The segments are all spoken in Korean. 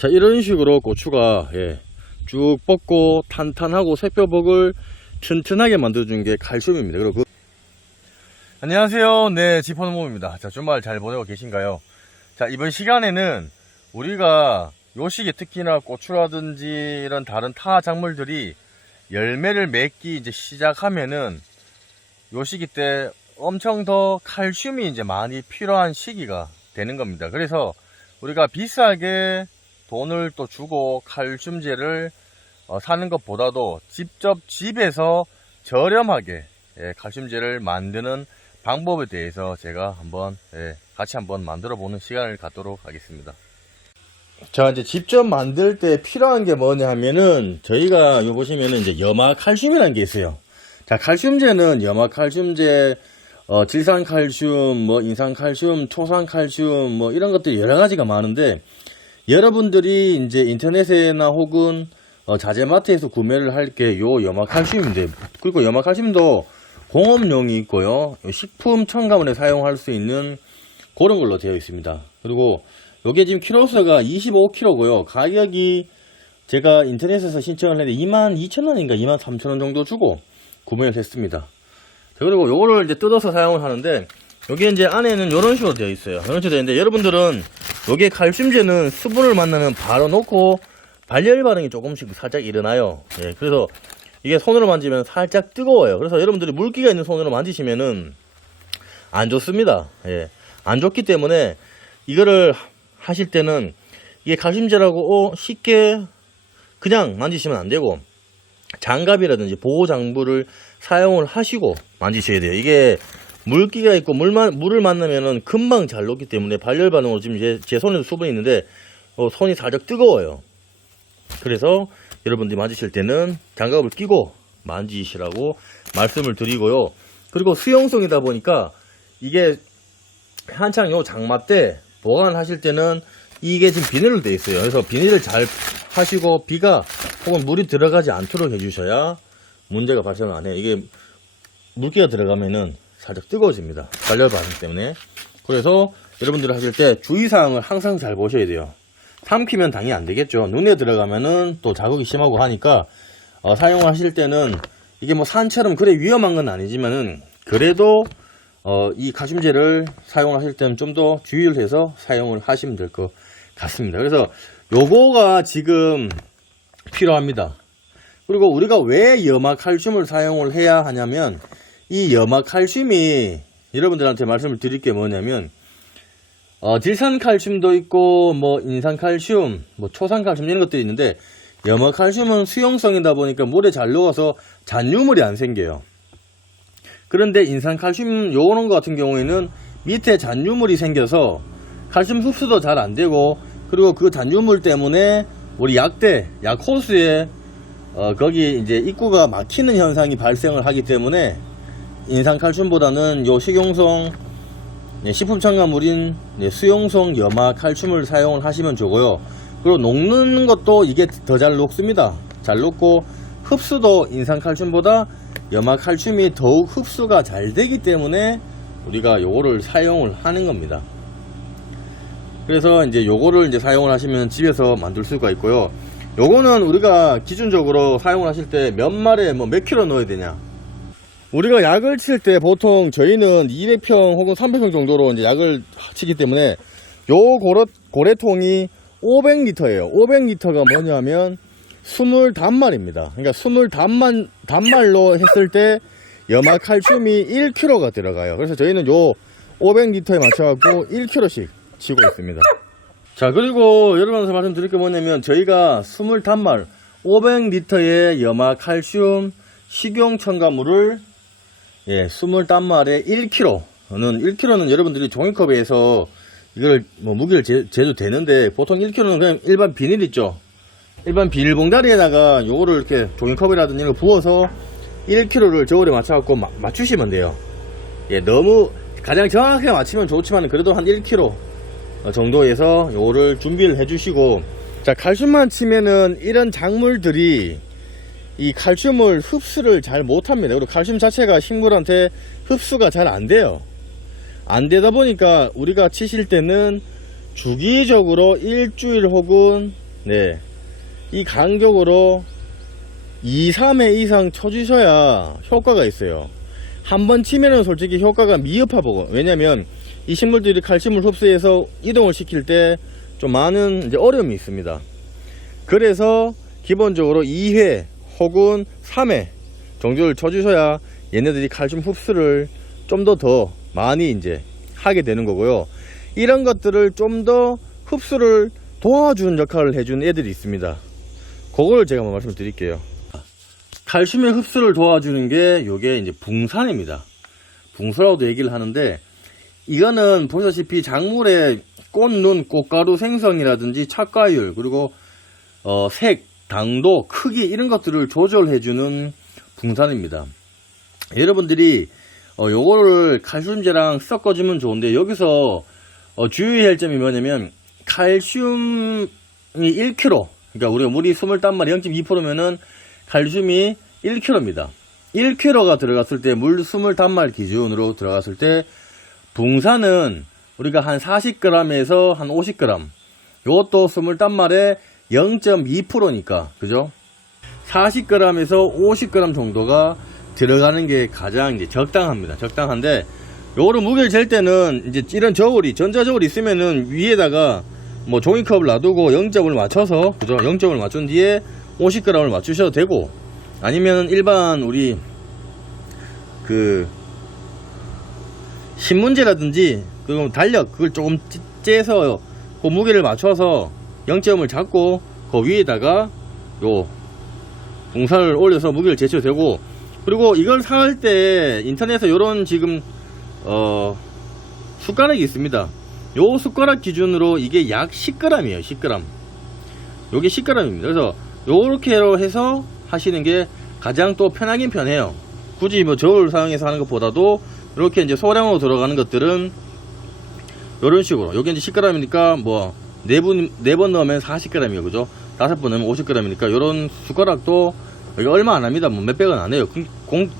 자, 이런 식으로 고추가 쭉 뻗고 탄탄하고 새뼈복을 튼튼하게 만들어주는 게 칼슘입니다. 그리고 안녕하세요. 네, 지퍼노모입니다. 자, 주말 잘 보내고 계신가요? 자, 이번 시간에는 우리가 요 시기 특히나 고추라든지 이런 다른 타 작물들이 열매를 맺기 이제 시작하면은 요 시기 때 엄청 더 칼슘이 이제 많이 필요한 시기가 되는 겁니다. 그래서 우리가 비싸게 돈을 또 주고 칼슘제를 사는 것보다도 직접 집에서 저렴하게 칼슘제를 만드는 방법에 대해서 제가 같이 한번 만들어 보는 시간을 갖도록 하겠습니다. 자, 이제 직접 만들 때 필요한 게 뭐냐 하면은 저희가 요 보시면은 이제 염화칼슘이라는 게 있어요. 자, 칼슘제는 염화칼슘제, 질산칼슘, 뭐 인산칼슘, 초산칼슘, 뭐 이런 것들이 여러 가지가 많은데, 여러분들이 이제 인터넷에나 혹은 자재마트에서 구매를 할 게 요 염화칼슘인데, 그리고 염화칼슘도 공업용이 있고요, 식품 첨가물에 사용할 수 있는 그런 걸로 되어 있습니다. 그리고 요게 지금 키로수가 25kg고요. 가격이 제가 인터넷에서 신청을 했는데 22,000원인가 23,000원 정도 주고 구매를 했습니다. 그리고 요거를 이제 뜯어서 사용을 하는데, 여기 이제 안에는 요런 식으로 되어 있어요. 이런 식으로 되어 있는데, 여러분들은 요게 칼슘제는 수분을 만나면 바로 놓고 발열 반응이 조금씩 살짝 일어나요. 그래서 이게 손으로 만지면 살짝 뜨거워요. 그래서 여러분들이 물기가 있는 손으로 만지시면은 안 좋습니다. 안 좋기 때문에 이거를 하실 때는 이게 칼슘제라고 쉽게 그냥 만지시면 안 되고, 장갑이라든지 보호 장구를 사용을 하시고 만지셔야 돼요. 이게 물기가 있고 물을 만나면은 금방 잘 녹기 때문에 발열 반응으로 지금 제 손에도 수분이 있는데 손이 살짝 뜨거워요. 그래서 여러분들이 만지실 때는 장갑을 끼고 만지시라고 말씀을 드리고요. 그리고 수용성이다 보니까 이게 한창 요 장마 때 보관하실 때는 이게 지금 비닐로 되어 있어요. 그래서 비닐을 잘 하시고 비가 혹은 물이 들어가지 않도록 해주셔야 문제가 발생을 안 해요. 이게 물기가 들어가면은 살짝 뜨거워집니다. 발열 반응 때문에. 그래서 여러분들이 하실 때 주의사항을 항상 잘 보셔야 돼요. 삼키면 당연히 안 되겠죠. 눈에 들어가면은 또 자극이 심하고 하니까 사용하실 때는 이게 뭐 산처럼 그래 위험한 건 아니지만은 그래도 이 칼슘제를 사용하실 때는 좀 더 주의를 해서 사용을 하시면 될 것 같습니다. 그래서 요거가 지금 필요합니다. 그리고 우리가 왜 염화칼슘을 사용을 해야 하냐면, 이 염화칼슘이 여러분들한테 말씀을 드릴 게 뭐냐면, 질산칼슘도 있고 뭐 인산칼슘, 뭐 초산칼슘 이런 것들이 있는데, 염화칼슘은 수용성이다 보니까 물에 잘 녹아서 잔유물이 안 생겨요. 그런데 인산칼슘 요런 거 같은 경우에는 밑에 잔유물이 생겨서 칼슘 흡수도 잘 안 되고, 그리고 그 잔유물 때문에 우리 약대, 약호수에 거기 이제 입구가 막히는 현상이 발생을 하기 때문에 인산칼슘보다는 요 식용성 식품 첨가물인 수용성 염화칼슘을 사용을 하시면 좋고요. 그리고 녹는 것도 이게 더 잘 녹습니다. 잘 녹고 흡수도 인산칼슘보다 염화칼슘이 더욱 흡수가 잘 되기 때문에 우리가 요거를 사용을 하는 겁니다. 그래서 이제 요거를 이제 사용을 하시면 집에서 만들 수가 있고요. 요거는 우리가 기준적으로 사용을 하실 때 몇 마리에 뭐 몇 킬로 넣어야 되냐. 우리가 약을 칠 때 보통 저희는 200평 혹은 300평 정도로 이제 약을 치기 때문에 요 고래통이 500리터예요. 500리터가 뭐냐면 20단말입니다. 그러니까 20단말로 했을 때 염화칼슘이 1kg가 들어가요. 그래서 저희는 요 500리터에 맞춰갖고 1kg씩 치고 있습니다. 자, 그리고 여러분한테 말씀드릴 게 뭐냐면, 저희가 20단말 500리터의 염화칼슘 식용 첨가물을 20단말에 1kg는 여러분들이 종이컵에서 이걸 뭐 무게를 재도 되는데, 보통 1kg는 그냥 일반 비닐 있죠. 일반 비닐봉다리에다가 요거를 이렇게 종이컵이라든지 이런 거 부어서 1kg를 저울에 맞춰갖고 맞추시면 돼요. 너무 가장 정확하게 맞추면 좋지만 그래도 한 1kg 정도에서 요거를 준비를 해주시고, 자, 칼슘만 치면은 이런 작물들이 이 칼슘을 흡수를 잘 못합니다. 그리고 칼슘 자체가 식물한테 흡수가 잘 안 돼요. 안 되다 보니까 우리가 치실 때는 주기적으로 일주일 혹은 네, 이 간격으로 2, 3회 이상 쳐주셔야 효과가 있어요. 한 번 치면은 솔직히 효과가 미흡하고, 왜냐면 이 식물들이 칼슘을 흡수해서 이동을 시킬 때 좀 많은 이제 어려움이 있습니다. 그래서 기본적으로 2회 혹은 3회 정도를 쳐주셔야 얘네들이 칼슘 흡수를 좀 더 많이 이제 하게 되는 거고요. 이런 것들을 좀 더 흡수를 도와주는 역할을 해주는 애들이 있습니다. 그걸 제가 한번 말씀드릴게요. 칼슘의 흡수를 도와주는 게 요게 이제 붕산입니다. 붕소라고도 얘기를 하는데, 이거는 보시다시피 작물의 꽃눈, 꽃가루 생성이라든지 착과율, 그리고 색, 당도, 크기 이런 것들을 조절해주는 붕산입니다. 여러분들이 요거를 칼슘제랑 섞어주면 좋은데, 여기서 주의해야 할 점이 뭐냐면, 칼슘이 1kg, 그러니까 우리가 물이 20단말이 0.2%면은 칼슘이 1kg입니다. 1kg가 들어갔을 때, 물 20단말 기준으로 들어갔을 때 붕산은 우리가 한 40g에서 한 50g, 요것도 20단말에 0.2%니까 그죠? 40g에서 50g 정도가 들어가는 게 가장 이제 적당합니다. 적당한데, 요거를 무게를 잴 때는 이제 이런 저울이, 전자저울이 있으면은 위에다가 뭐 종이컵을 놔두고 0점을 맞춰서, 그죠? 0점을 맞춘 뒤에 50g을 맞추셔도 되고, 아니면 일반 우리 그 신문지라든지 그 달력, 그걸 조금 째서 그 무게를 맞춰서 0점을 잡고 그 위에다가 요 붕산을 올려서 무게를 재셔도 되고, 그리고 이걸 살 때 인터넷에 요런 지금 숟가락이 있습니다. 요 숟가락 기준으로 이게 약 10g이에요. 10g. 요게 10g입니다. 그래서 요렇게 해서 하시는 게 가장 또 편하긴 편해요. 굳이 뭐 저울 사용해서 하는 것보다도 이렇게 이제 소량으로 들어가는 것들은 요런 식으로, 요게 이제 10g이니까 뭐 4번 넣으면 40g이에요. 그죠? 5번 넣으면 50g이니까 요런 숟가락도 여기 얼마 안 합니다. 뭐 몇백원 안 해요.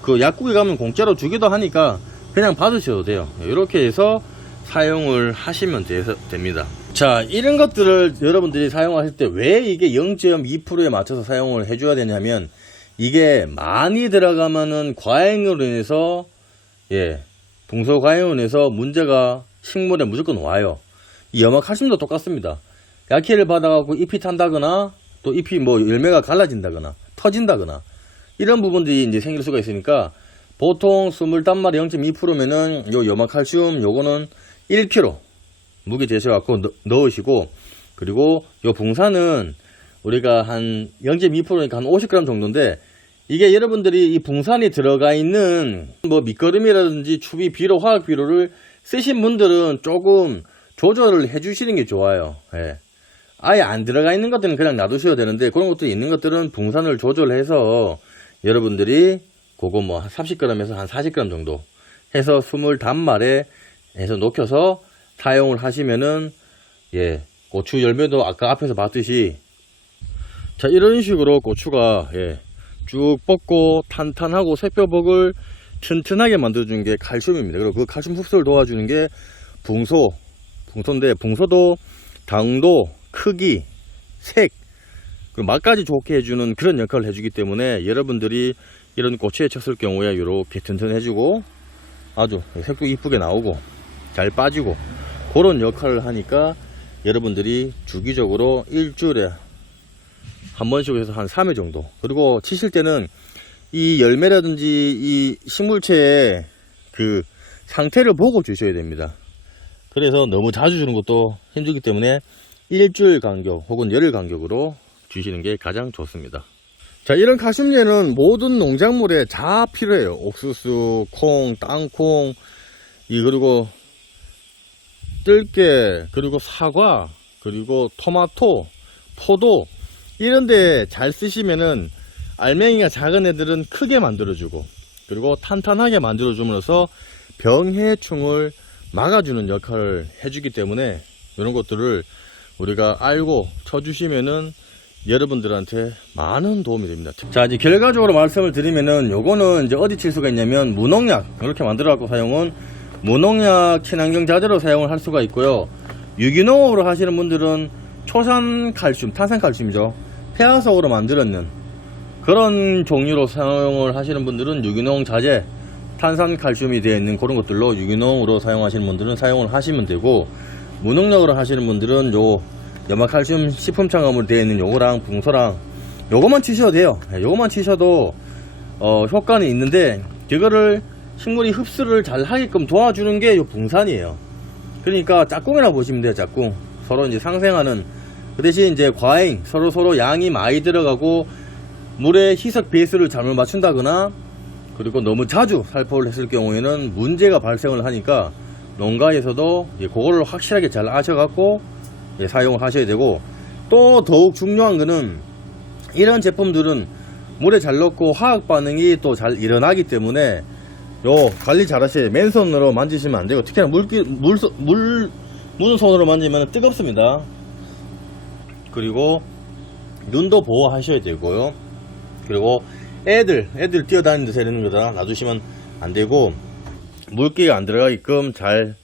그 약국에 가면 공짜로 주기도 하니까 그냥 받으셔도 돼요. 이렇게 해서 사용을 하시면 됩니다. 자, 이런 것들을 여러분들이 사용하실 때 왜 이게 0.2%에 맞춰서 사용을 해줘야 되냐면, 이게 많이 들어가면은 과잉으로 인해서, 붕소 과잉으로 인해서 문제가 식물에 무조건 와요. 이 염화칼슘도 똑같습니다. 약해를 받아갖고 잎이 탄다거나, 또 잎이 뭐 열매가 갈라진다거나 터진다거나 이런 부분들이 이제 생길 수가 있으니까, 보통 20단말이 0.2%면은 요 염화칼슘 요거는 1kg 무게 재셔갖고 넣으시고, 그리고 요 붕산은 우리가 한 0.2%니까 한 50g 정도인데, 이게 여러분들이 이 붕산이 들어가 있는 뭐 밑거름이라든지 추비 비료, 화학 비료를 쓰신 분들은 조금 조절을 해 주시는 게 좋아요. 아예 안 들어가 있는 것들은 그냥 놔두셔야 되는데, 그런 것들이 있는 것들은 붕산을 조절해서 여러분들이 그거 뭐 30g에서 한 40g 정도 해서 20단말에 해서 녹여서 사용을 하시면은, 고추 열매도 아까 앞에서 봤듯이, 자, 이런 식으로 고추가 쭉 뻗고 탄탄하고 새뼈복을 튼튼하게 만들어주는 게 칼슘입니다. 그리고 그 칼슘 흡수를 도와주는 게 붕소인데, 붕소도 당도, 크기, 색, 그리고 맛까지 좋게 해주는 그런 역할을 해주기 때문에, 여러분들이 이런 고추에 쳤을 경우에 이렇게 튼튼해지고 아주 색도 이쁘게 나오고 잘 빠지고 그런 역할을 하니까, 여러분들이 주기적으로 일주일에 한 번씩 해서 한 3회 정도, 그리고 치실 때는 이 열매라든지 이 식물체의 그 상태를 보고 주셔야 됩니다. 그래서 너무 자주 주는 것도 힘들기 때문에 일주일 간격 혹은 열흘 간격으로 주시는 게 가장 좋습니다. 자, 이런 칼슘제는 모든 농작물에 다 필요해요. 옥수수, 콩, 땅콩, 그리고 뜰개, 그리고 사과, 그리고 토마토, 포도, 이런데 잘 쓰시면은 알맹이가 작은 애들은 크게 만들어주고, 그리고 탄탄하게 만들어줌으로써 병해충을 막아주는 역할을 해주기 때문에, 이런 것들을 우리가 알고 쳐주시면은 여러분들한테 많은 도움이 됩니다. 자, 이제 결과적으로 말씀을 드리면은, 요거는 이제 어디 칠 수가 있냐면 무농약, 이렇게 만들어 갖고 사용은 무농약 친환경 자재로 사용을 할 수가 있고요. 유기농업으로 하시는 분들은 초산칼슘, 탄산칼슘이죠. 폐화석으로 만들었는 그런 종류로 사용을 하시는 분들은 유기농 자재, 탄산칼슘이 되어 있는 그런 것들로 유기농으로 사용하시는 분들은 사용을 하시면 되고, 무농약으로 하시는 분들은 요 염화칼슘 식품첨가물 되어 있는 요거랑 붕소랑 요거만 치셔도 돼요. 요거만 치셔도 효과는 있는데, 그거를 식물이 흡수를 잘 하게끔 도와주는 게 요 붕산이에요. 그러니까 짝꿍이라고 보시면 돼요. 짝꿍. 서로 이제 상생하는, 그 대신 이제 과잉, 서로 양이 많이 들어가고 물의 희석 배수를 잘못 맞춘다거나, 그리고 너무 자주 살포를 했을 경우에는 문제가 발생을 하니까 농가에서도 그거를 확실하게 잘 아셔갖고 사용을 하셔야 되고, 또 더욱 중요한 거는 이런 제품들은 물에 잘 넣고 화학 반응이 또 잘 일어나기 때문에 요 관리 잘 하셔야 돼요. 맨손으로 만지시면 안 되고, 특히나 묻은 손으로 만지면 뜨겁습니다. 그리고 눈도 보호하셔야 되고요. 그리고 애들 뛰어다니는 데 새는 거다 놔두시면 안 되고, 물기가 안 들어가게끔 잘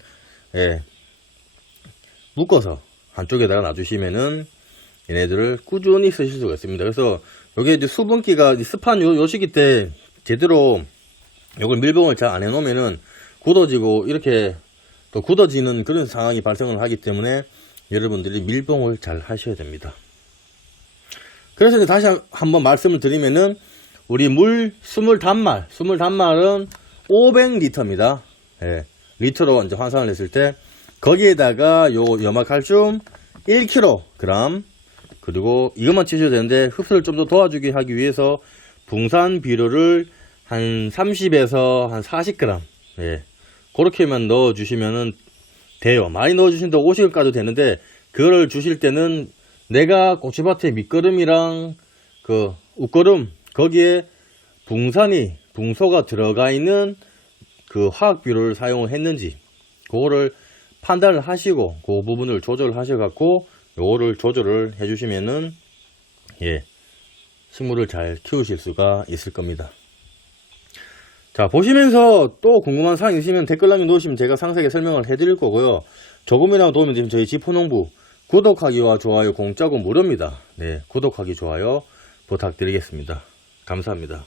묶어서 한쪽에다가 놔두시면은 얘네들을 꾸준히 쓰실 수가 있습니다. 그래서 여기 이제 수분기가 습한 요 시기 때 제대로 요걸 밀봉을 잘 안 해놓으면은 굳어지고, 이렇게 또 굳어지는 그런 상황이 발생을 하기 때문에 여러분들이 밀봉을 잘 하셔야 됩니다. 그래서 이제 다시 한번 말씀을 드리면은, 우리 물 20단말은 500리터입니다. 리터로 이제 환산을 했을 때, 거기에다가 요 염화칼슘 1kg, 그리고 이것만 치셔야 되는데, 흡수를 좀 더 도와주게 하기 위해서 붕산 비료를 한 30에서 한 40g, 그렇게만 넣어 주시면은 돼요. 많이 넣어 주신다고 50g 까도 되는데, 그거를 주실 때는 내가 고추밭에 밑거름이랑 그 웃거름, 거기에 붕소가 들어가 있는 그 화학 비료를 사용을 했는지 그거를 판단을 하시고, 그 부분을 조절을 하셔 갖고 요거를 조절을 해 주시면은 식물을 잘 키우실 수가 있을 겁니다. 자, 보시면서 또 궁금한 사항 있으시면 댓글 남겨놓으시면 제가 상세하게 설명을 해드릴 거고요. 조금이라도 도움이 되면 저희 지포농부 구독하기와 좋아요 공짜고 무료입니다. 구독하기, 좋아요 부탁드리겠습니다. 감사합니다.